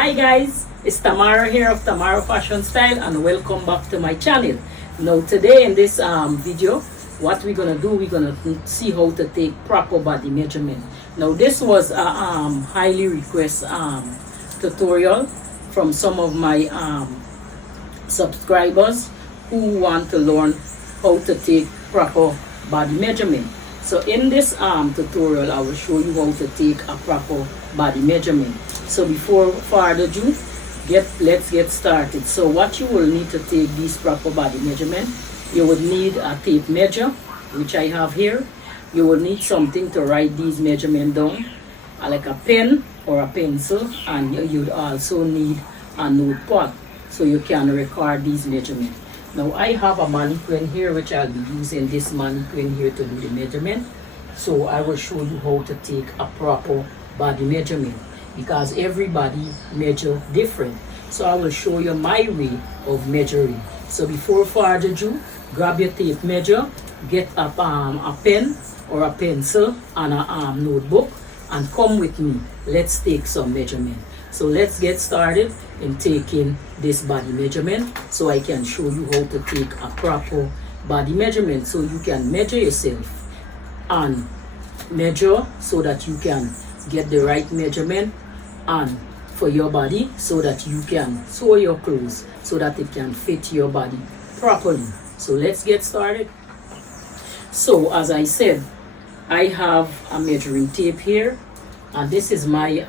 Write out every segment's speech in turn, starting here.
Hi guys, it's Tamara here of Tamara Fashion Style and welcome back to my channel. Now today in this video, what we're gonna do, we're gonna see how to take proper body measurement. Now this was a highly requested tutorial from some of my subscribers who want to learn how to take proper body measurement. So in this tutorial, I will show you how to take a proper body measurement. So before further ado, let's get started. So what you will need to take this proper body measurement, you would need a tape measure, which I have here. You will need something to write these measurements down, like a pen or a pencil, and you'd also need a notepad so you can record these measurements. Now I have a mannequin here, which I'll be using this mannequin here to do the measurement. So I will show you how to take a proper body measurement, because everybody measure different. So I will show you my way of measuring. So before further ado, grab your tape measure, get a pen or a pencil and a notebook, and come with me. Let's take some measurement. So let's get started in taking this body measurement so I can show you how to take a proper body measurement so you can measure yourself and measure so that you can get the right measurement and for your body so that you can sew your clothes so that it can fit your body properly. So let's get started. So as I said, I have a measuring tape here, and this is my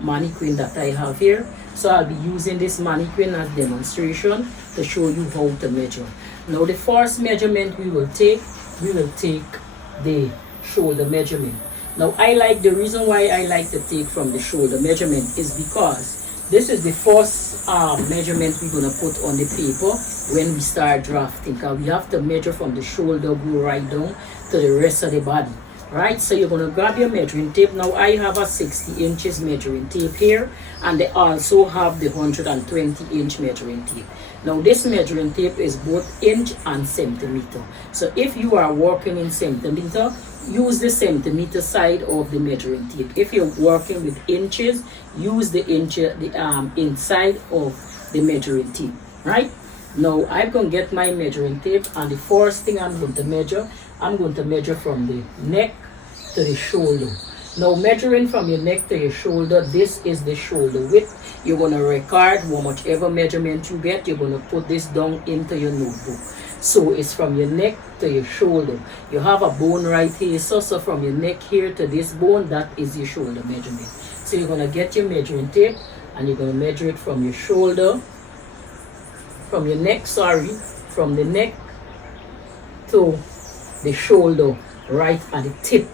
mannequin that I have here. So I'll be using this mannequin as demonstration to show you how to measure. Now the first measurement we will take the shoulder measurement. Now the reason why I like to take from the shoulder measurement is because this is the first measurement we're going to put on the paper when we start drafting, because we have to measure from the shoulder, go right down to the rest of the body. Right, so you're going to grab your measuring tape. Now I have a 60 inches measuring tape here, and they also have the 120-inch measuring tape. Now this measuring tape is both inch and centimeter. So if you are working in centimeter, use the centimeter side of the measuring tape. If you're working with inches, use the inside of the measuring tape. Right? Now I'm going to get my measuring tape, and the first thing I'm going to measure from the neck to the shoulder. Now measuring from your neck to your shoulder, this is the shoulder width. You're going to record whichever measurement you get, you're going to put this down into your notebook. So it's from your neck to your shoulder. You have a bone right here, so from your neck here to this bone, that is your shoulder measurement. So you're going to get your measuring tape and you're going to measure it from your shoulder, from the neck to the shoulder, right at the tip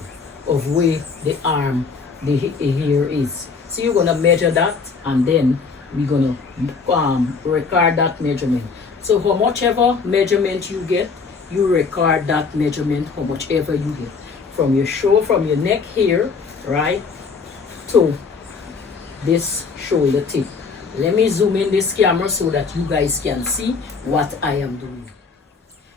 of where the arm, the hair is. So you're going to measure that, and then we're going to record that measurement. So for whichever measurement you get, you record that measurement for whichever you get. From your from your neck here, right, to this shoulder tip. Let me zoom in this camera so that you guys can see what I am doing.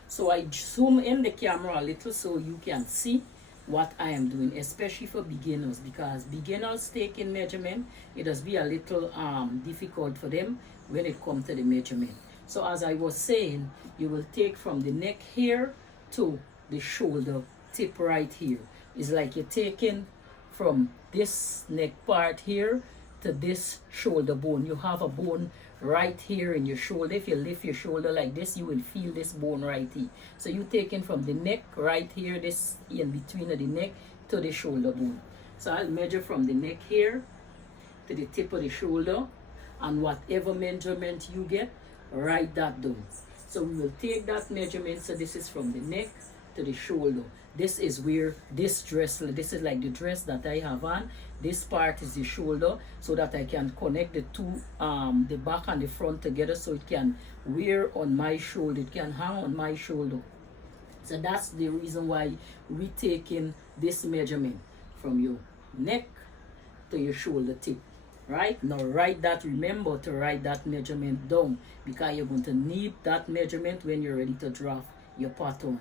So I zoom in the camera a little so you can see what I am doing, especially for beginners, because beginners taking measurement, it does be a little difficult for them when it comes to the measurement. So as I was saying, you will take from the neck here to the shoulder tip right here. It's like you're taking from this neck part here to this shoulder bone. You have a bone right here in your shoulder. If you lift your shoulder like this, you will feel this bone right here. So you taking from the neck right here, this in between of the neck to the shoulder bone. So I'll measure from the neck here to the tip of the shoulder, and whatever measurement you get, write that down. So we will take that measurement. So this is from the neck to the shoulder. This is where this is like the dress that I have on. This part is the shoulder, so that I can connect the two, the back and the front together, so it can wear on my shoulder, it can hang on my shoulder. So that's the reason why we taking this measurement from your neck to your shoulder tip. Right? Now write that, remember to write that measurement down, because you're going to need that measurement when you're ready to draft your pattern.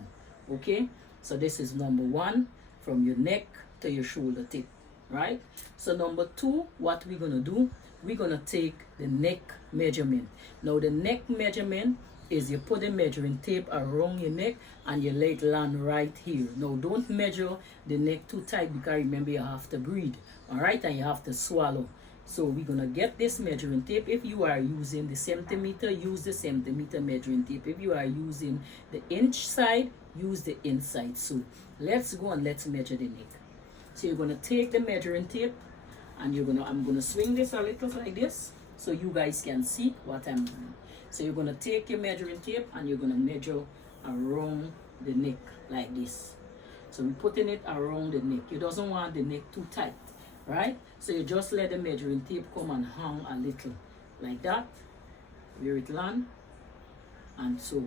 Okay? So this is number one, from your neck to your shoulder tip. right? So number 2, what we're gonna do, we're gonna take the neck measurement. Now the neck measurement is you put the measuring tape around your neck and you let it land right here. Now don't measure the neck too tight, because remember you have to breathe, all right, and you have to swallow. So we're gonna get this measuring tape. If you are using the centimeter, use the centimeter measuring tape. If you are using the inch side, use the inch side. So let's go and let's measure the neck. So you're gonna take the measuring tape and I'm gonna swing this a little like this so you guys can see what I'm doing. So you're gonna take your measuring tape and you're gonna measure around the neck like this. So we're putting it around the neck. You doesn't want the neck too tight, right? So you just let the measuring tape come and hang a little like that, where it land. And so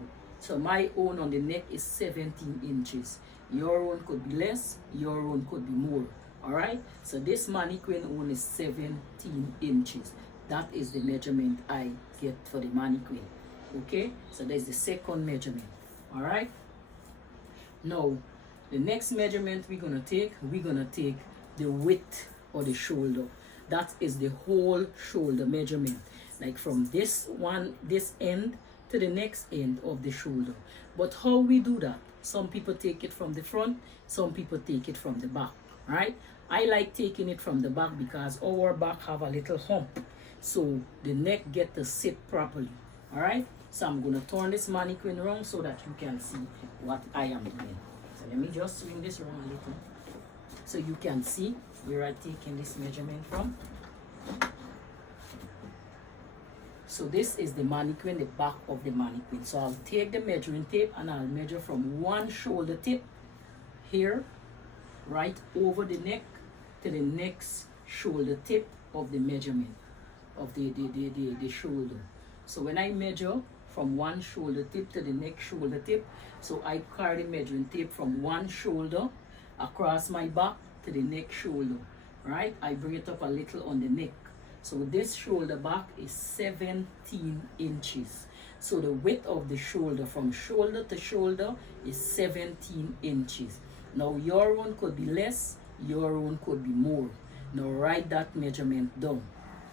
my own on the neck is 17 inches. Your own could be less, your own could be more. All right, so this mannequin own is 17 inches. That is the measurement I get for the mannequin. Okay, so there's the second measurement. All right, now the next measurement we're gonna take the width of the shoulder. That is the whole shoulder measurement, like from this end to the next end of the shoulder. But how we do that? Some people take it from the front, some people take it from the back, right? I like taking it from the back because our back have a little hump, so the neck get to sit properly. All right, so I'm gonna turn this mannequin around so that you can see what I am doing. So let me just swing this around a little so you can see where I'm taking this measurement from. So this is the mannequin, the back of the mannequin. So I'll take the measuring tape and I'll measure from one shoulder tip here, right over the neck, to the next shoulder tip of the measurement of the shoulder. So when I measure from one shoulder tip to the next shoulder tip, so I carry the measuring tape from one shoulder across my back to the next shoulder, right? I bring it up a little on the neck. So this shoulder back is 17 inches. So the width of the shoulder from shoulder to shoulder is 17 inches. Now your one could be less, your one could be more. Now write that measurement down.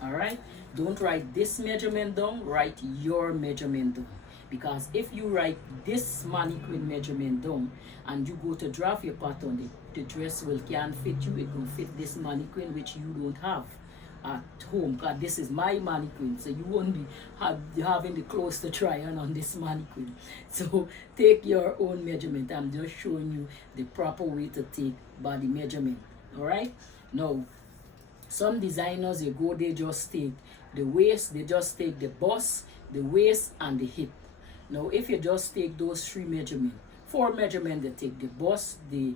All right, don't write this measurement down, write your measurement down. Because if you write this mannequin measurement down and you go to draft your pattern, the dress can't fit you. It will fit this mannequin which you don't have at home, because this is my mannequin, so you won't be having the clothes to try on this mannequin. So take your own measurement. I'm just showing you the proper way to take body measurement. All right, now some designers, they just take the waist, they just take the bust, the waist, and the hip. Now if you just take those 4 measurements, they take the bust, the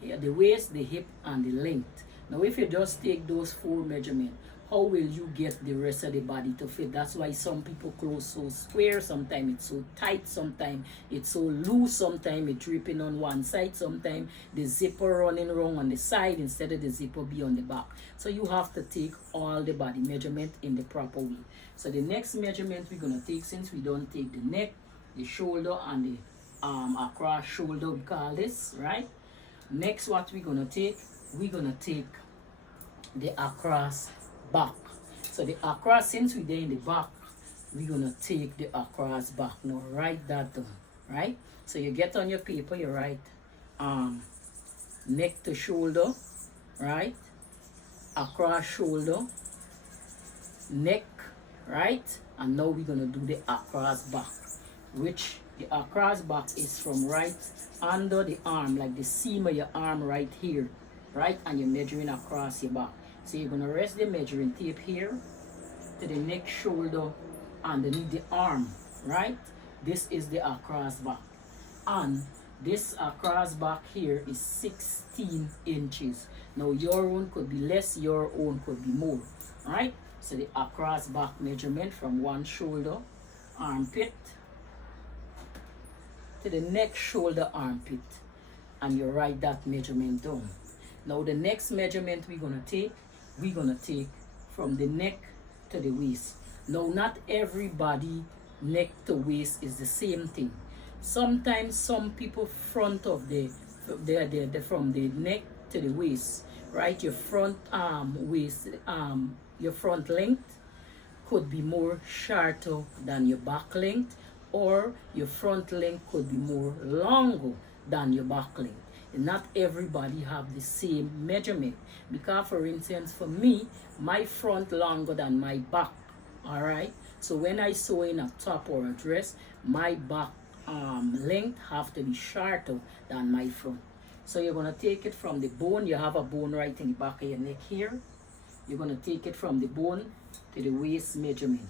waist, the hip, and the length. Now if you just take those 4 measurements, how will you get the rest of the body to fit? That's why some people clothes so square, sometimes it's so tight, sometimes it's so loose, sometimes it's dripping on one side, sometimes the zipper running wrong on the side instead of the zipper be on the back. So you have to take all the body measurement in the proper way. So the next measurement we're going to take, since we don't take the neck, the shoulder, and the across shoulder, we call this, right? Next, what we're going to take, the across back. So the across, since we're there in the back, we're gonna take the across back. Now write that down, right? So you get on your paper, you write neck to shoulder, right? Across shoulder, neck, right? And now we're gonna do the across back, which the across back is from right under the arm, like the seam of your arm right here, right? And you're measuring across your back. So you're going to rest the measuring tape here to the next shoulder underneath the arm, right? This is the across back. And this across back here is 16 inches. Now your own could be less, your own could be more, right? So the across back measurement from one shoulder armpit to the next shoulder armpit. And you write that measurement down. Now the next measurement we're going to take from the neck to the waist. Now not everybody neck to waist is the same thing. Sometimes some people front of from the neck to the waist right? Your front waist, your front length could be more shorter than your back length, or your front length could be more longer than your back length. And not everybody have the same measurement, because for instance for me, my front longer than my back. All right, so when I sew in a top or a dress, my back length have to be shorter than my front. So you're going to take it from the bone. You have a bone right in the back of your neck here. You're going to take it from the bone to the waist measurement.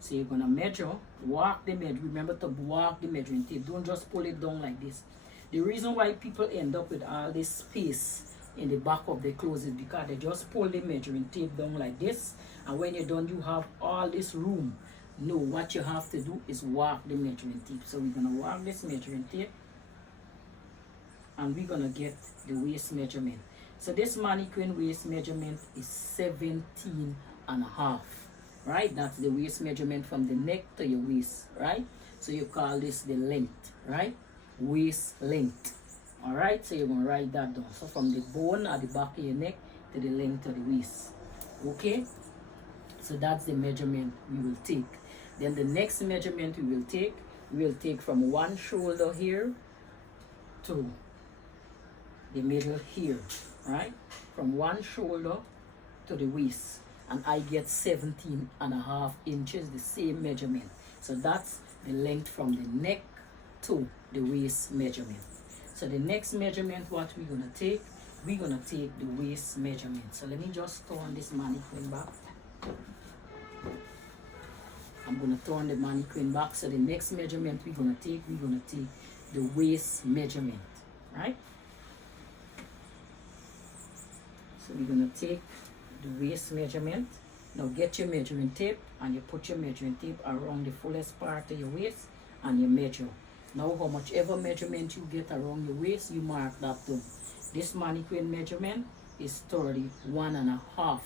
So you're going to measure, walk the measure. Remember to walk the measuring tape. Don't just pull it down like this. The reason why people end up with all this space in the back of the clothes is because they just pull the measuring tape down like this. And when you're done, you have all this room. No, what you have to do is walk the measuring tape. So we're going to walk this measuring tape. And we're going to get the waist measurement. So this mannequin waist measurement is 17 and a half, right? That's the waist measurement from the neck to your waist, right? So you call this the length, right? Waist length, all right? So you're going to write that down. So from the bone at the back of your neck to the length of the waist, okay? So that's the measurement we will take. Then the next measurement we will take from one shoulder here to the middle here, right? From one shoulder to the waist, and I get 17 and a half inches, the same measurement. So that's the length from the neck to the waist measurement. So the next measurement, what we're gonna take the waist measurement. So let me just turn this mannequin back. I'm gonna turn the mannequin back. So the next measurement we're gonna take the waist measurement, right? So we're going to take the waist measurement. Now get your measuring tape and you put your measuring tape around the fullest part of your waist and you measure. Now how much ever measurement you get around your waist, you mark that down. This mannequin measurement is 31 and a half,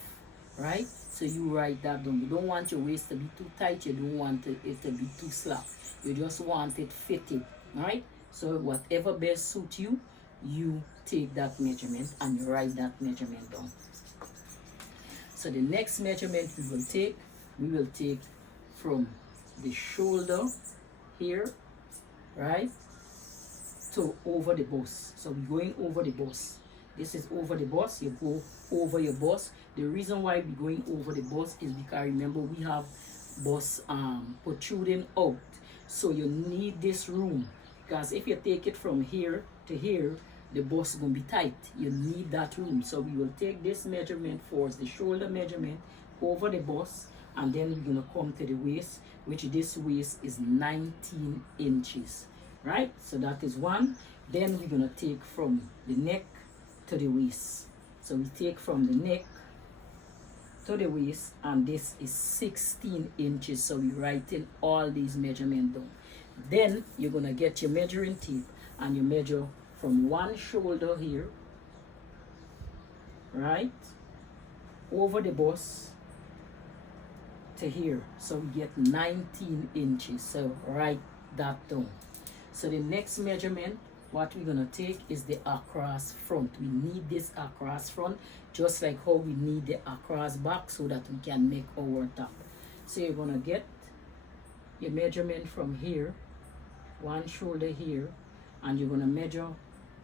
right? So you write that down. You don't want your waist to be too tight. You don't want it to be too slack. You just want it fitted, right? So whatever best suits you, you take that measurement and you write that measurement down. So the next measurement we will take from the shoulder here, right, to over the bust. So we're going over the bust. This is over the bust. You go over your bust. The reason why we're going over the bust is because remember we have bust protruding out. So you need this room, because if you take it from here to here, the bust is going to be tight. You need that room. So we will take this measurement first, the shoulder measurement, over the bust, and then we're going to come to the waist, which this waist is 19 inches, right? So that is one. Then we're going to take from the neck to the waist. So we take from the neck to the waist, and this is 16 inches. So we're writing all these measurements down. Then you're going to get your measuring tape and you measure from one shoulder here, right, over the bust to here. So we get 19 inches. So write that down. So the next measurement, what we're going to take is the across front. We need this across front, just like how we need the across back, so that we can make our top. So you're going to get your measurement from here, one shoulder here, and you're going to measure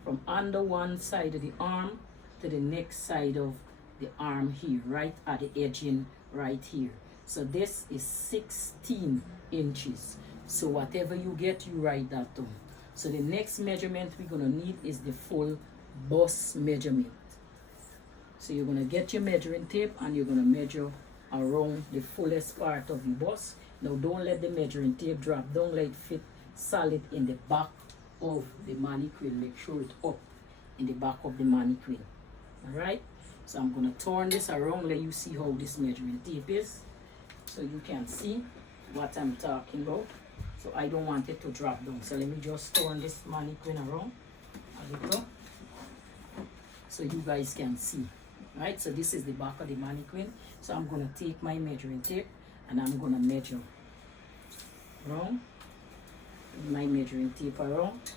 from under one side of the arm to the next side of the arm here, right at the edging right here. So this is 16 inches. So whatever you get, you write that down. So the next measurement we're going to need is the full bust measurement. So you're going to get your measuring tape and you're going to measure around the fullest part of the bust. Now don't let the measuring tape drop down, let it fit solid in the back of the mannequin. Make sure it's up in the back of the mannequin. All right, so I'm going to turn this around, let you see how this measuring tape is, so you can see what I'm talking about. So I don't want it to drop down, so let me just turn this mannequin around a little so you guys can see. All right, so this is the back of the mannequin. So I'm going to take my measuring tape and I'm going to measure around my measuring tape around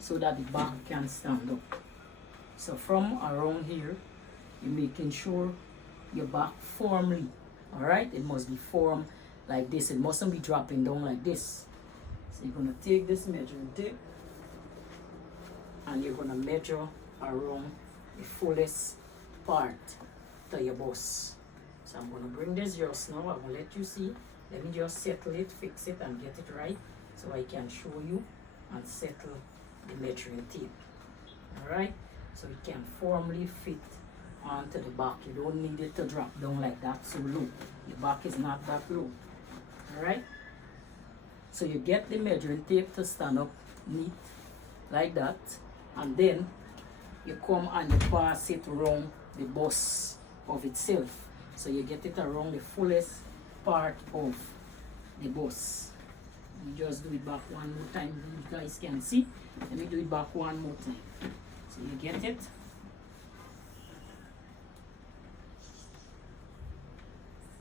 so that the back can stand up. So from around here you're making sure your back firmly. Alright, it must be firm like this. It mustn't be dropping down like this. So you're gonna take this measuring tape and you're gonna measure around the fullest part to your bust. So I'm gonna bring this just now. I'm gonna let you see. Let me just settle it, fix it, and get it right so I can show you and settle the measuring tape. Alright, so it can firmly fit onto the back. You don't need it to drop down like that so low. Your back is not that low. Alright, so you get the measuring tape to stand up neat like that, and then you come and you pass it around the bust of itself. So you get it around the fullest part of the bust. You just do it back one more time so you guys can see. Let me do it back one more time. So you get it.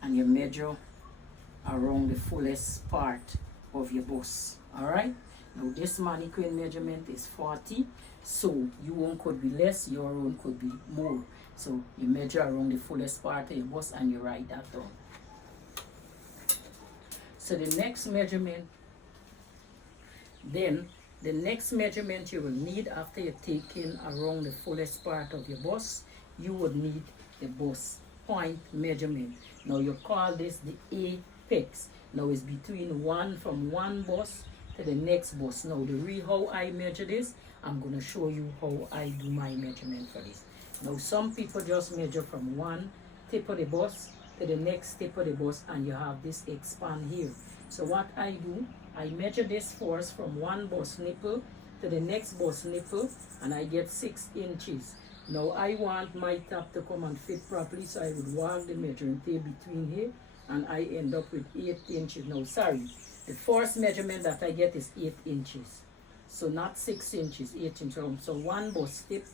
And you measure around the fullest part of your bust. Alright? Now this mannequin measurement is 40. So your own could be less, your own could be more. So you measure around the fullest part of your bust and you write that down. So the next measurement, then the next measurement you will need after you're taking around the fullest part of your bust, you would need the bust point measurement. Now you call this the apex. Now it's between from one bust to the next bust. Now the real how I measure this, I'm going to show you how I do my measurement for this. Now some people just measure from one tip of the bust to the next tip of the bust and you have this expand here. So what I do, I measure this first from one bust nipple to the next bust nipple and I get 6 inches. Now I want my top to come and fit properly, so I would walk the measuring tape between here and I end up with 8 inches. Now sorry, the first measurement that I get is 8 inches. So not 6 inches, 8 inches. So one bust tip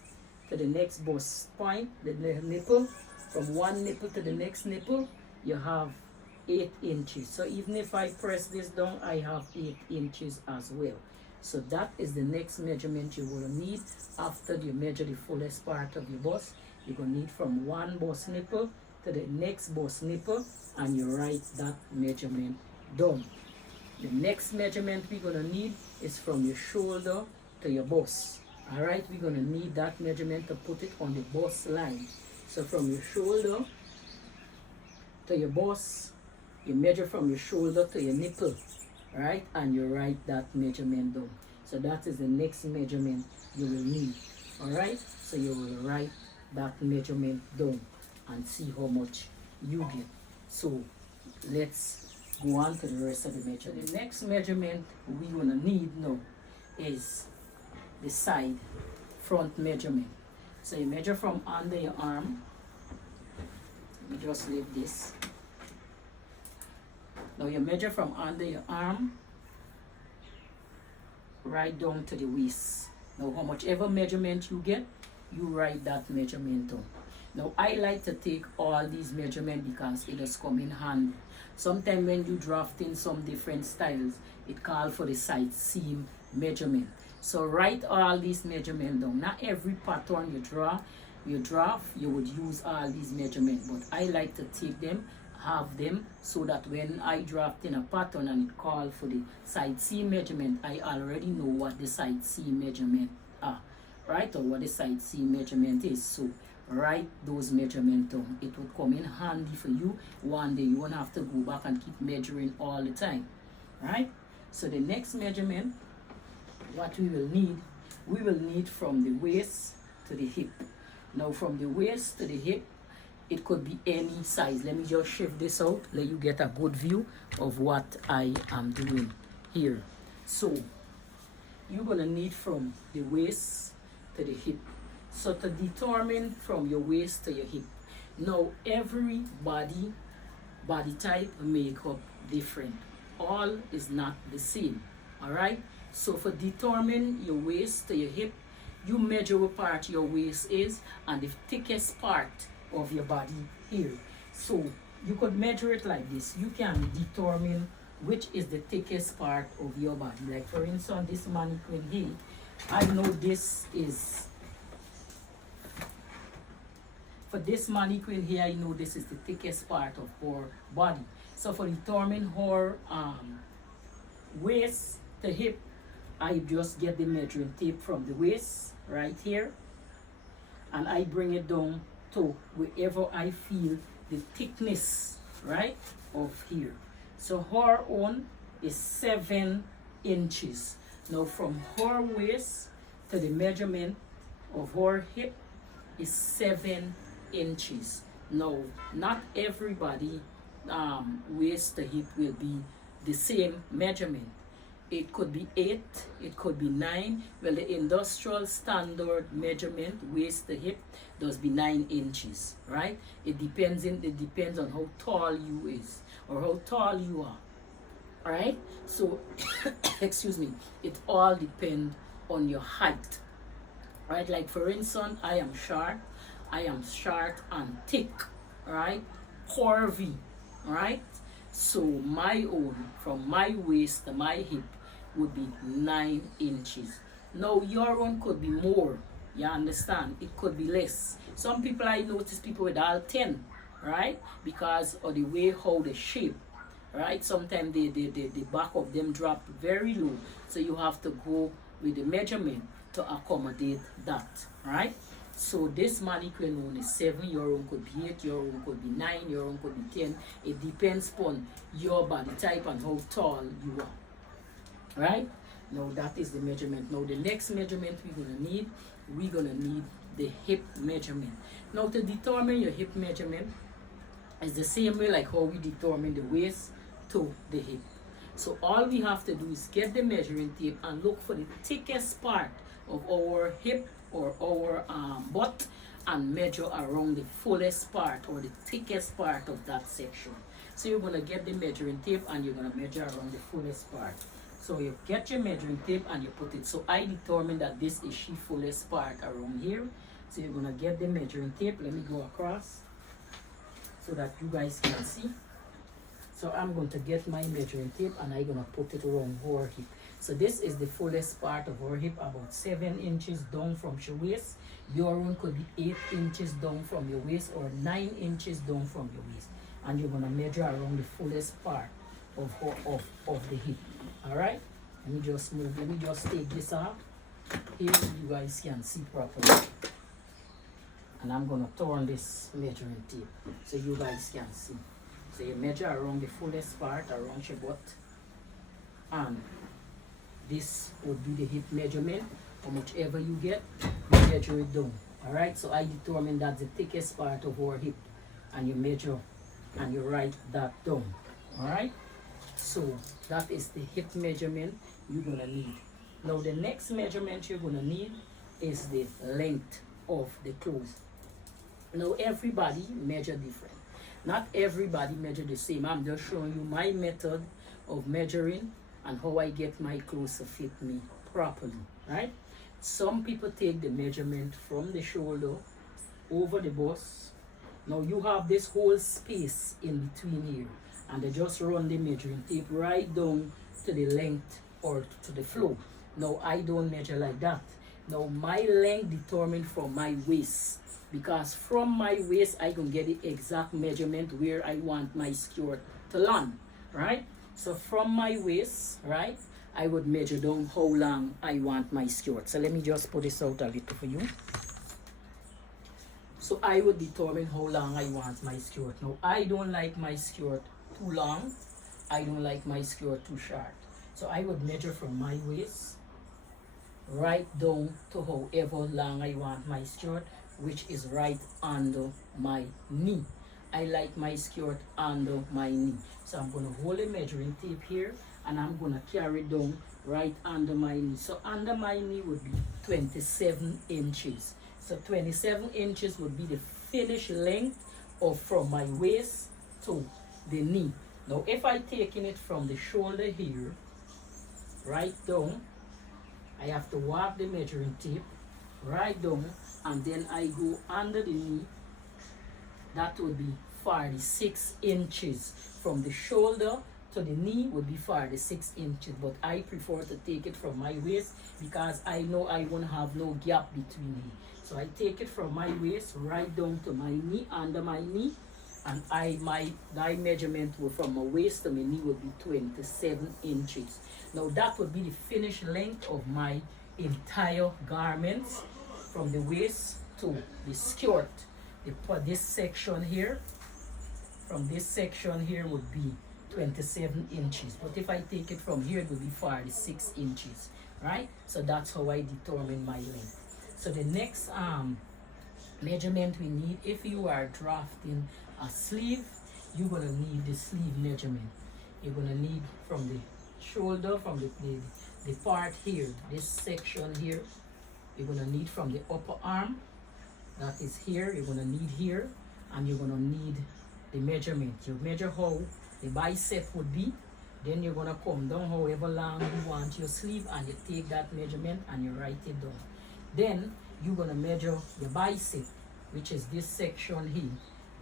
to the next bust point, the nipple, from one nipple to the next nipple, you have 8 inches. So even if I press this down, I have 8 inches as well. So that is the next measurement you will need after you measure the fullest part of your bust. You're going to need from one bust nipple to the next bust nipple and you write that measurement down. The next measurement we're going to need is from your shoulder to your bust. Alright, we're going to need that measurement to put it on the bust line. So from your shoulder to your bust, you measure from your shoulder to your nipple. Right, and you write that measurement down. So that is the next measurement you will need. Alright, so you will write that measurement down and see how much you get. So let's go on to the rest of the measurement. The next measurement we're gonna need now is the side front measurement. So you measure from under your arm. Let me just leave this. Now you measure from under your arm right down to the waist. Now how much ever measurement you get, you write that measurement down. Now I like to take all these measurements because it does come in handy. Sometimes when you draft in some different styles, it calls for the side seam measurement. So write all these measurements down. Not every pattern you draft, you would use all these measurements, but I like to take them, have them, so that when I draft in a pattern and it call for the side seam measurement, I already know what the side seam measurement are, right, or what the side seam measurement is. So write those measurements down. It would come in handy for you one day. You won't have to go back and keep measuring all the time, right? So the next measurement, what we will need from the waist to the hip. Now from the waist to the hip, it could be any size. Let me just shift this out, let you get a good view of what I am doing here. So you're gonna need from the waist to the hip. So to determine from your waist to your hip. Now every body type makeup different. All is not the same. Alright? So for determine your waist to your hip, you measure what part your waist is and the thickest part of your body here. So you could measure it like this. You can determine which is the thickest part of your body. Like for instance, this mannequin here, I know this is for this mannequin here, I know this is the thickest part of her body. So for determine her waist to hip, I just get the measuring tape from the waist right here, and I bring it down to wherever I feel the thickness, right, of here. So her own is 7 inches. Now from her waist to the measurement of her hip is 7 inches. Now, not everybody waist to hip will be the same measurement. It could be 8, it could be 9. Well, the industrial standard measurement waist to hip does be 9 inches, right? It depends on how tall you is or how tall you are. All right? So, excuse me, it all depends on your height. Right? Like for instance, I am short and thick, right? Curvy, right? So my own, from my waist to my hip, would be 9 inches. Now your own could be more, you understand? It could be less. Some people, I notice people with all 10, right? Because of the way how they shape, right? Sometimes the back of them drop very low. So you have to go with the measurement to accommodate that, right? So this mannequin one is 7, your own could be 8, your own could be 9, your own could be 10. It depends upon your body type and how tall you are, right? Now that is the measurement. Now the next measurement we're gonna need the hip measurement. Now to determine your hip measurement is the same way like how we determine the waist to the hip. So all we have to do is get the measuring tape and look for the thickest part of our hip or our butt and measure around the fullest part or the thickest part of that section. So you're going to get the measuring tape and you're going to measure around the fullest part. So you get your measuring tape and you put it. So I determined that this is the fullest part around here. So you're going to get the measuring tape. Let me go across so that you guys can see. So I'm going to get my measuring tape and I'm going to put it around her hip. So this is the fullest part of her hip, about 7 inches down from your waist. Your one could be 8 inches down from your waist or 9 inches down from your waist. And you're going to measure around the fullest part of her of the hip. Alright? Let me just take this off. Here you guys can see properly. And I'm going to turn this measuring tape so you guys can see. So you measure around the fullest part, around your butt. And this would be the hip measurement. How much ever you get, you measure it down. Alright, so I determine that's the thickest part of our hip. And you measure and you write that down. Alright, so that is the hip measurement you're going to need. Now the next measurement you're going to need is the length of the clothes. Now everybody measure different. Not everybody measure the same. I'm just showing you my method of measuring and how I get my clothes to fit me properly, right? Some people take the measurement from the shoulder over the bust. Now you have this whole space in between here and they just run the measuring tape right down to the length or to the floor. Now I don't measure like that. Now my length determined from my waist, because from my waist I can get the exact measurement where I want my skirt to land, right? So from my waist, right, I would measure down how long I want my skirt. So let me just put this out a little for you. So I would determine how long I want my skirt. Now I don't like my skirt too long. I don't like my skirt too short. So I would measure from my waist right down to however long I want my skirt, which is right under my knee. I like my skirt under my knee. So I'm going to hold a measuring tape here and I'm going to carry it down right under my knee. So under my knee would be 27 inches. So 27 inches would be the finished length of from my waist to the knee. Now if I taking it from the shoulder here, right down, I have to walk the measuring tape right down and then I go under the knee. That would be 46 inches. From the shoulder to the knee would be 46 inches, but I prefer to take it from my waist because I know I won't have no gap between me. So I take it from my waist right down to my knee, under my knee, and my measurement from my waist to my knee would be 27 inches. Now that would be the finished length of my entire garments from the waist to the skirt. This section here, from this section here would be 27 inches. But if I take it from here, it would be 46 inches, right? So that's how I determine my length. So the next measurement we need, if you are drafting a sleeve, you're gonna need the sleeve measurement. You're gonna need from the shoulder, from the part here, this section here. You're gonna need from the upper arm, that is here, you're gonna need here, and you're gonna need the measurement. You measure how the bicep would be, then you're gonna come down however long you want your sleeve, and you take that measurement and you write it down. Then you're gonna measure the bicep, which is this section here.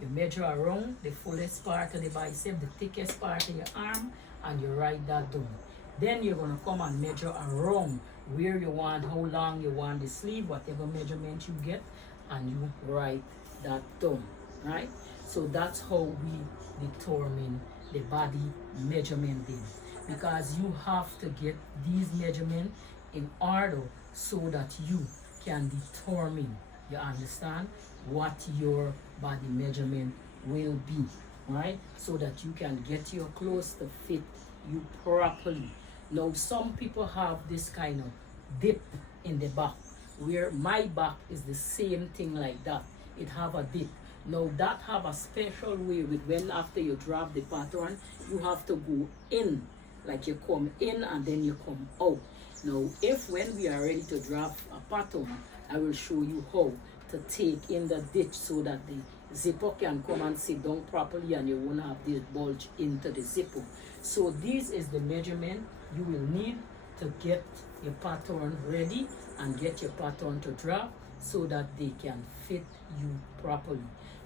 You measure around the fullest part of the bicep, the thickest part of your arm, and you write that down. Then you're gonna come and measure around where you want, how long you want the sleeve, whatever measurement you get, and you write that down, right? So that's how we determine the body measurement then, because you have to get these measurements in order so that you can determine, you understand, what your body measurement will be, right? So that you can get your clothes to fit you properly. Now some people have this kind of dip in the back, where my back is the same thing like that. It have a dip. Now that have a special way with when after you drop the pattern, you have to go in, like you come in and then you come out. Now if when we are ready to drop a pattern, I will show you how to take in the ditch so that the zipper can come and sit down properly and you won't have this bulge into the zipper. So this is the measurement you will need to get your pattern ready and get your pattern to drop so that they can fit you properly.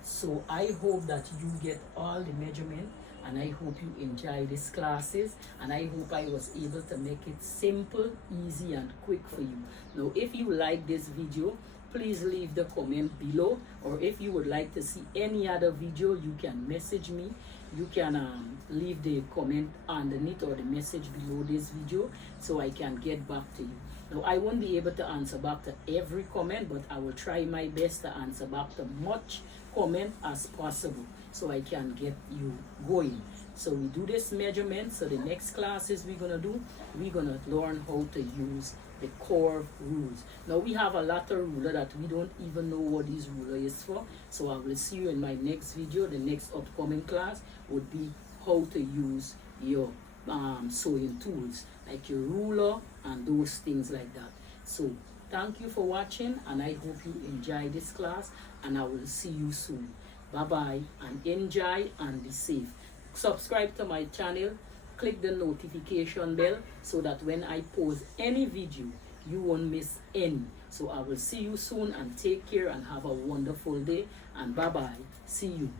So I hope that you get all the measurement, and I hope you enjoy these classes, and I hope I was able to make it simple, easy, and quick for you. Now if you like this video, please leave the comment below, or if you would like to see any other video, you can message me. You can leave the comment underneath or the message below this video so I can get back to you. Now I won't be able to answer back to every comment, but I will try my best to answer back to much comment as possible so I can get you going. So we do this measurement. So the next classes we're gonna do, we're gonna learn how to use the curve rules. Now we have a lot of ruler that we don't even know what this ruler is for. So I will see you in my next video. The next upcoming class would be how to use your sewing tools, like your ruler and those things like that. So thank you for watching, and I hope you enjoy this class, and I will see you soon. Bye bye, and enjoy and be safe. Subscribe to my channel, click the notification bell so that when I post any video, you won't miss any. So I will see you soon, and take care and have a wonderful day, and bye bye. See you.